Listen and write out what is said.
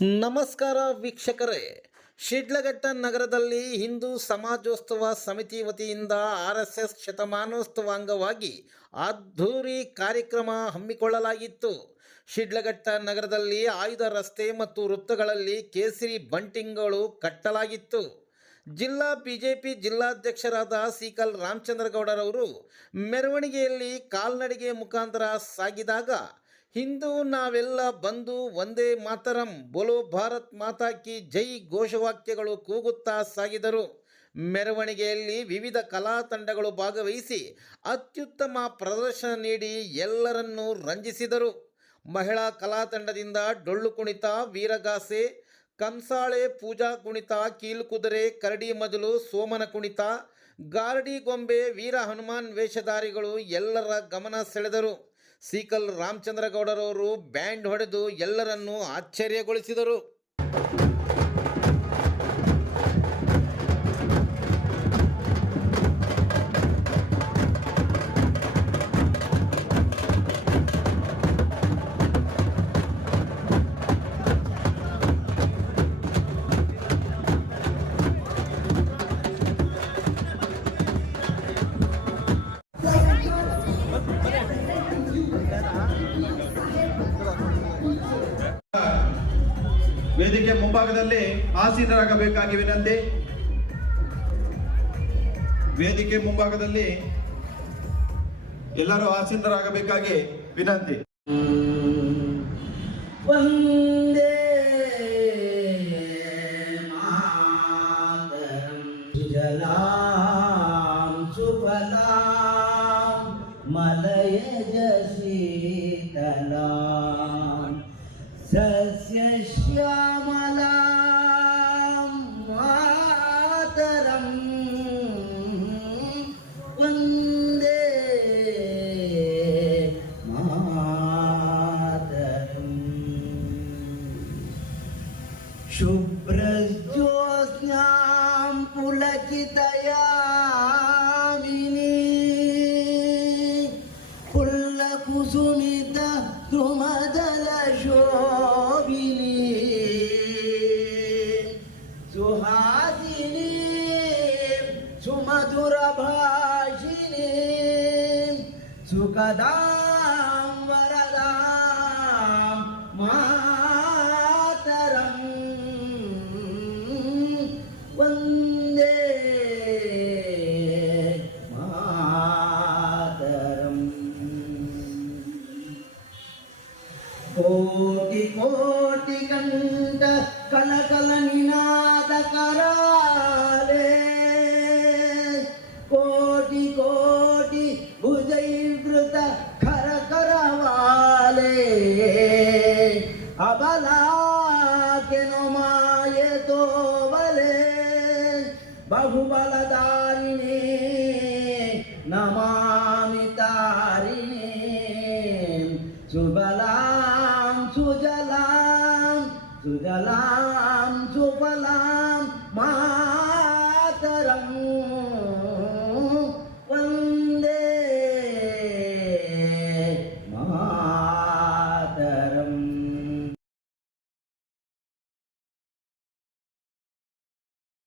ನಮಸ್ಕಾರ ವೀಕ್ಷಕರೇ. ಶಿಡ್ಲಘಟ್ಟ ನಗರದಲ್ಲಿ ಹಿಂದೂ ಸಮಾಜೋತ್ಸವ ಸಮಿತಿ ವತಿಯಿಂದ ಆರ್ ಎಸ್ ಎಸ್ ಶತಮಾನೋತ್ಸವ ಅಂಗವಾಗಿ ಅದ್ಧೂರಿ ಕಾರ್ಯಕ್ರಮ ಹಮ್ಮಿಕೊಳ್ಳಲಾಗಿತ್ತು. ಶಿಡ್ಲಘಟ್ಟ ನಗರದಲ್ಲಿ ಆಯುಧ ರಸ್ತೆ ಮತ್ತು ವೃತ್ತಗಳಲ್ಲಿ ಕೇಸರಿ ಬಂಟಿಂಗ್ಗಳು ಕಟ್ಟಲಾಗಿತ್ತು. ಜಿಲ್ಲಾ ಬಿಜೆಪಿ ಜಿಲ್ಲಾಧ್ಯಕ್ಷರಾದ ಸೀಕಲ್ ರಾಮಚಂದ್ರಗೌಡರವರು ಮೆರವಣಿಗೆಯಲ್ಲಿ ಕಾಲ್ನಡಿಗೆ ಮುಖಾಂತರ ಸಾಗಿದಾಗ ಹಿಂದೂ ನಾವೆಲ್ಲ ಬಂದು ಒಂದೇ ಮಾತರಂ, ಬೋಲೋ ಭಾರತ್ ಮಾತಾಕಿ ಜೈ ಘೋಷವಾಕ್ಯಗಳು ಕೂಗುತ್ತಾ ಸಾಗಿದರು. ಮೆರವಣಿಗೆಯಲ್ಲಿ ವಿವಿಧ ಕಲಾ ತಂಡಗಳು ಭಾಗವಹಿಸಿ ಅತ್ಯುತ್ತಮ ಪ್ರದರ್ಶನ ನೀಡಿ ಎಲ್ಲರನ್ನೂ ರಂಜಿಸಿದರು. ಮಹಿಳಾ ಕಲಾ ತಂಡದಿಂದ ಡೊಳ್ಳು ಕುಣಿತ, ವೀರಗಾಸೆ, ಕಂಸಾಳೆ ಪೂಜಾ ಕುಣಿತ, ಕೀಲುಕುದುರೆ, ಕರಡಿ ಮದಲು, ಸೋಮನ ಕುಣಿತ, ಗಾರ್ಡಿ ಗೊಂಬೆ, ವೀರ ಹನುಮಾನ್ ವೇಷಧಾರಿಗಳು ಎಲ್ಲರ ಗಮನ ಸೆಳೆದರು. ಸೀಕಲ್ ರಾಮಚಂದ್ರಗೌಡರವರು ಬ್ಯಾಂಡ್ ಹೊಡೆದು ಎಲ್ಲರನ್ನೂ ಆಶ್ಚರ್ಯಗೊಳಿಸಿದರು. ವೇದಿಕೆ ಮುಂಭಾಗದಲ್ಲಿ ಆಸೀನರಾಗಬೇಕಾಗಿ ವಿನಂತಿ. ವೇದಿಕೆ ಮುಂಭಾಗದಲ್ಲಿ ಎಲ್ಲರೂ ಆಸೀನರಾಗಬೇಕಾಗಿ ವಿನಂತಿ. ಒಂದೇ ಮಾತರಂ ಸುಜಲಾಂ ಸುಫಲಾಂ मातरम् शुभ्रज्योत्स्नां पुलकितयामिनी पुल्लकुसुमित द्रुमदलशोभिनी सुहासिनी सुमधुरभाषिणी सुखदां కోటి కోటి కంట కలకల నినాద కరాలే కోటి కోటి భుజైవృత కరకరవాలే అబలాకెను మాయతో బలే బహుబలదారిణి నమామి తారిణి సుబలా सुजलाम सुजलाम सुफलाम मा